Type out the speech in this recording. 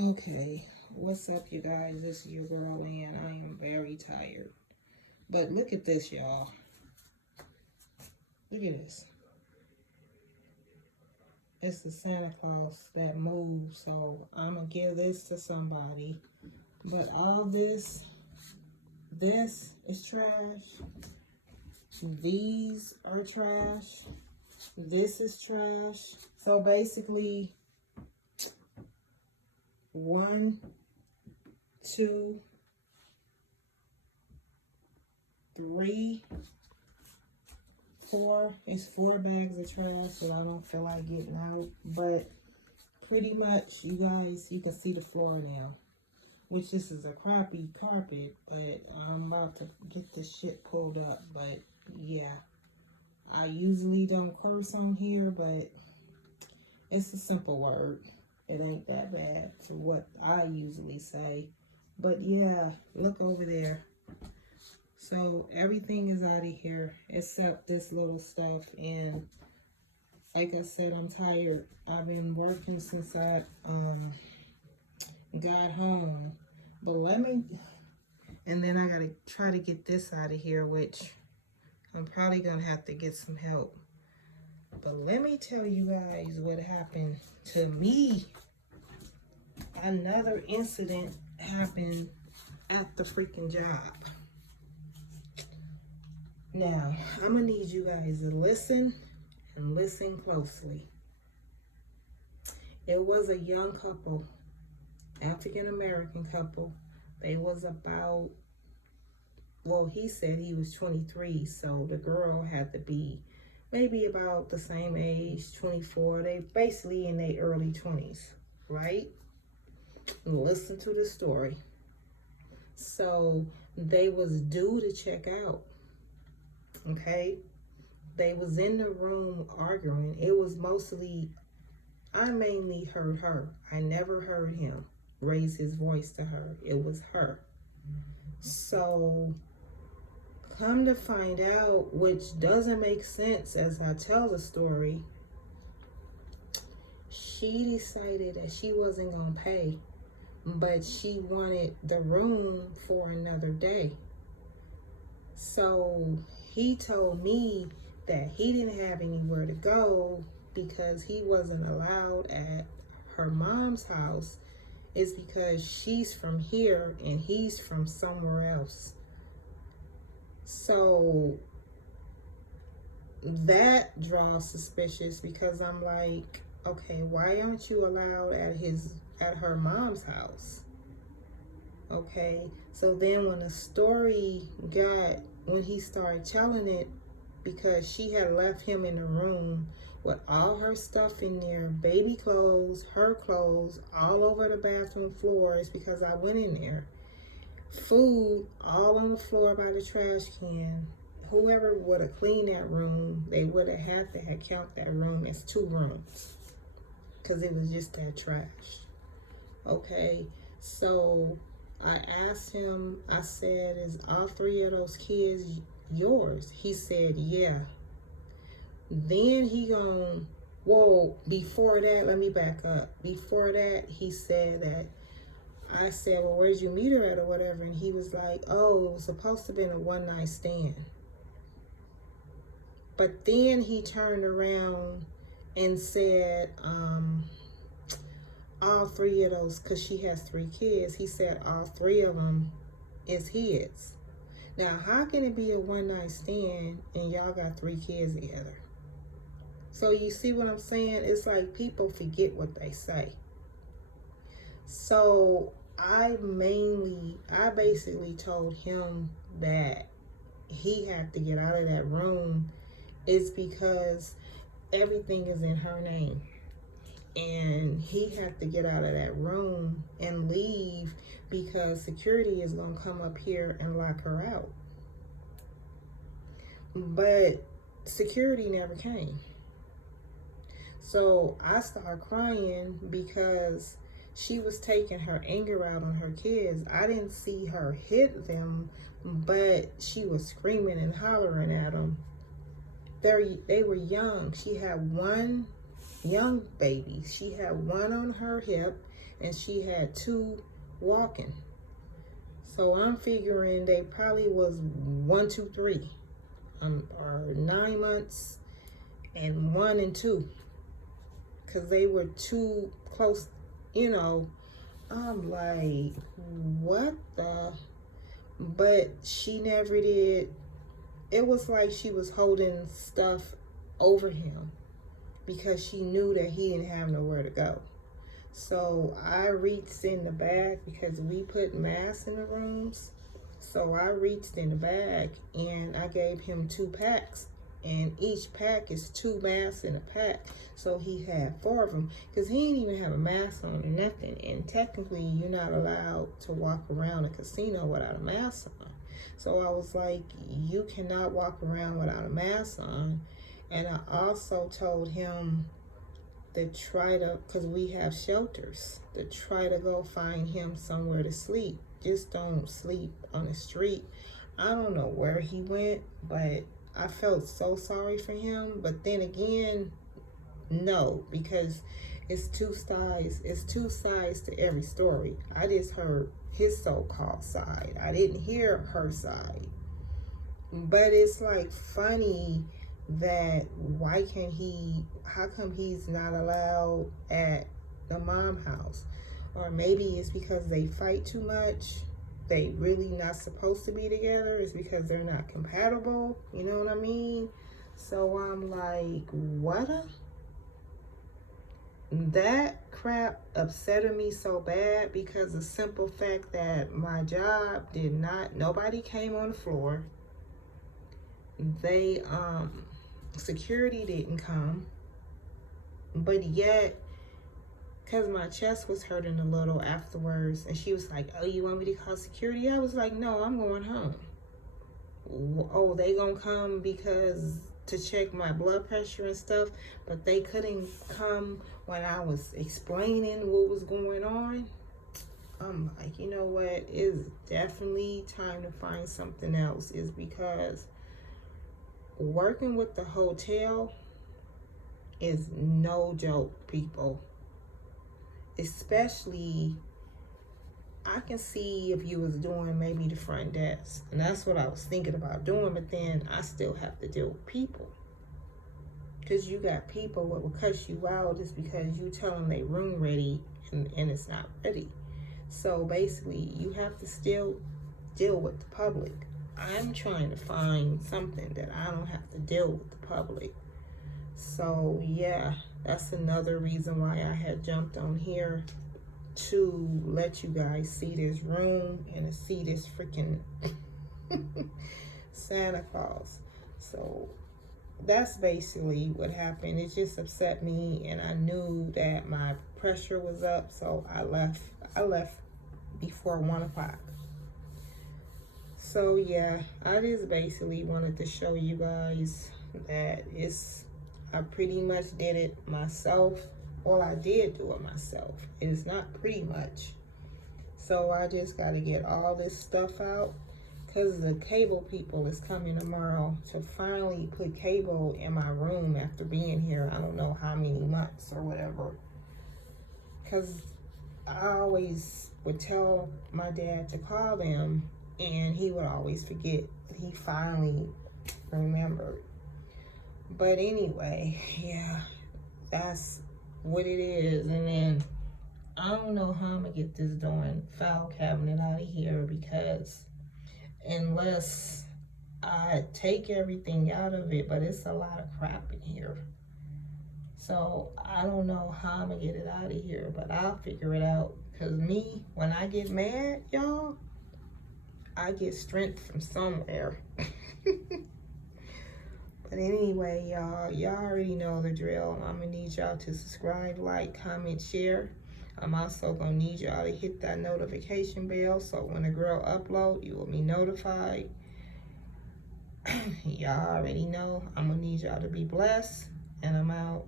Okay, what's up, you guys? This is your girl Lann. I am very tired. But look at this, y'all. Look at this. It's the Santa Claus that moves, so I'm going to give this to somebody. But all this is trash. These are trash. This is trash. So basically, 1, 2, 3, 4. It's 4 bags of trash that I don't feel like getting out. But pretty much, you guys, you can see the floor now. Which this is a crappy carpet, but I'm about to get this shit pulled up. But yeah, I usually don't curse on here, but it's a simple word. It ain't that bad for what I usually say. But yeah, look over there. So everything is out of here except this little stuff. And like I said, I'm tired. I've been working since I got home. But and then I gotta try to get this out of here, which I'm probably gonna have to get some help. But let me tell you guys what happened to me. Another incident happened at the freaking job. Now, I'm gonna need you guys to listen and listen closely. It was a young couple, African-American couple. They was about, well, he said he was 23, so the girl had to be maybe about the same age, 24. They basically in their early 20s, right? Listen to the story. So they was due to check out, okay? They was in the room arguing. It was mostly, I mainly heard her. I never heard him raise his voice to her. It was her. So come to find out, which doesn't make sense as I tell the story, she decided that she wasn't going to pay, but she wanted the room for another day. So he told me that he didn't have anywhere to go because he wasn't allowed at her mom's house. It's because she's from here and he's from somewhere else. So that draws suspicious because I'm like, okay, why aren't you allowed at her mom's house? Okay, so then when when he started telling it, because she had left him in the room with all her stuff in there, baby clothes, her clothes, all over the bathroom floors, because I went in there, food all on the floor by the trash can. Whoever would have cleaned that room, they would have had to have count that room as 2 rooms because it was just that trash. Okay, so I asked him, I said, is all 3 of those kids yours? He said, yeah. Then before that, let me back up. Before that, he said that, I said, well, where'd you meet her at or whatever? And he was like, oh, it was supposed to have been a one-night stand. But then he turned around and said, all 3 of those, because she has 3 kids, he said all 3 of them is his. Now, how can it be a one-night stand and y'all got 3 kids together? So you see what I'm saying? It's like people forget what they say. So I basically told him that he had to get out of that room. It's because everything is in her name. And he had to get out of that room and leave because security is going to come up here and lock her out. But security never came. So I started crying because she was taking her anger out on her kids. I didn't see her hit them, but she was screaming and hollering at them. They were young. She had one young babies. She had one on her hip and she had two walking. So I'm figuring they probably was 1, 2, 3, or 9 months and 1 and 2, because they were too close, you know. I'm like, what the? But she never did. It was like she was holding stuff over him because she knew that he didn't have nowhere to go. So I reached in the bag because we put masks in the rooms. So I reached in the bag and I gave him 2 packs. And each pack is 2 masks in a pack. So he had 4 of them because he didn't even have a mask on or nothing. And technically, you're not allowed to walk around a casino without a mask on. So I was like, you cannot walk around without a mask on. And I also told him to try to, because we have shelters, to try to go find him somewhere to sleep. Just don't sleep on the street. I don't know where he went, but I felt so sorry for him. But then again, no, because it's two sides. It's 2 sides to every story. I just heard his so-called side. I didn't hear her side. But it's like funny that how come he's not allowed at the mom house? Or maybe it's because they fight too much. They really not supposed to be together. It's because they're not compatible. You know what I mean? So I'm like, what? That crap upsetted me so bad because the simple fact that my job nobody came on the floor. They, security didn't come, but yet, because my chest was hurting a little afterwards, and she was like, oh, you want me to call security? I was like, no, I'm going home. Oh, they gonna come because to check my blood pressure and stuff, but they couldn't come when I was explaining what was going on. I'm like, you know what, it's definitely time to find something else. Is because working with the hotel is no joke, people. Especially, I can see if you was doing maybe the front desk, and that's what I was thinking about doing, but then I still have to deal with people. Because you got people that will cuss you out just because you tell them they room ready and it's not ready. So basically, you have to still deal with the public. I'm trying to find something that I don't have to deal with the public. So yeah, that's another reason why I had jumped on here, to let you guys see this room and to see this freaking Santa Claus. So that's basically what happened. It just upset me, and I knew that my pressure was up, so I left before 1 o'clock. So yeah, I just basically wanted to show you guys that I pretty much did it myself. Well, I did do it myself. It is not pretty much. So I just got to get all this stuff out, because the cable people is coming tomorrow to finally put cable in my room after being here I don't know how many months or whatever. Because I always would tell my dad to call them, and he would always forget. He finally remembered. But anyway, yeah, that's what it is. And then I don't know how I'm gonna get this darn file cabinet out of here, because unless I take everything out of it, but it's a lot of crap in here. So I don't know how I'm gonna get it out of here, but I'll figure it out. Because me, when I get mad, y'all, I get strength from somewhere. But anyway, y'all already know the drill. I'm gonna need y'all to subscribe, like, comment, share. I'm also gonna need y'all to hit that notification bell, so when a girl upload, you will be notified. Y'all already know. I'm gonna need y'all to be blessed, and I'm out.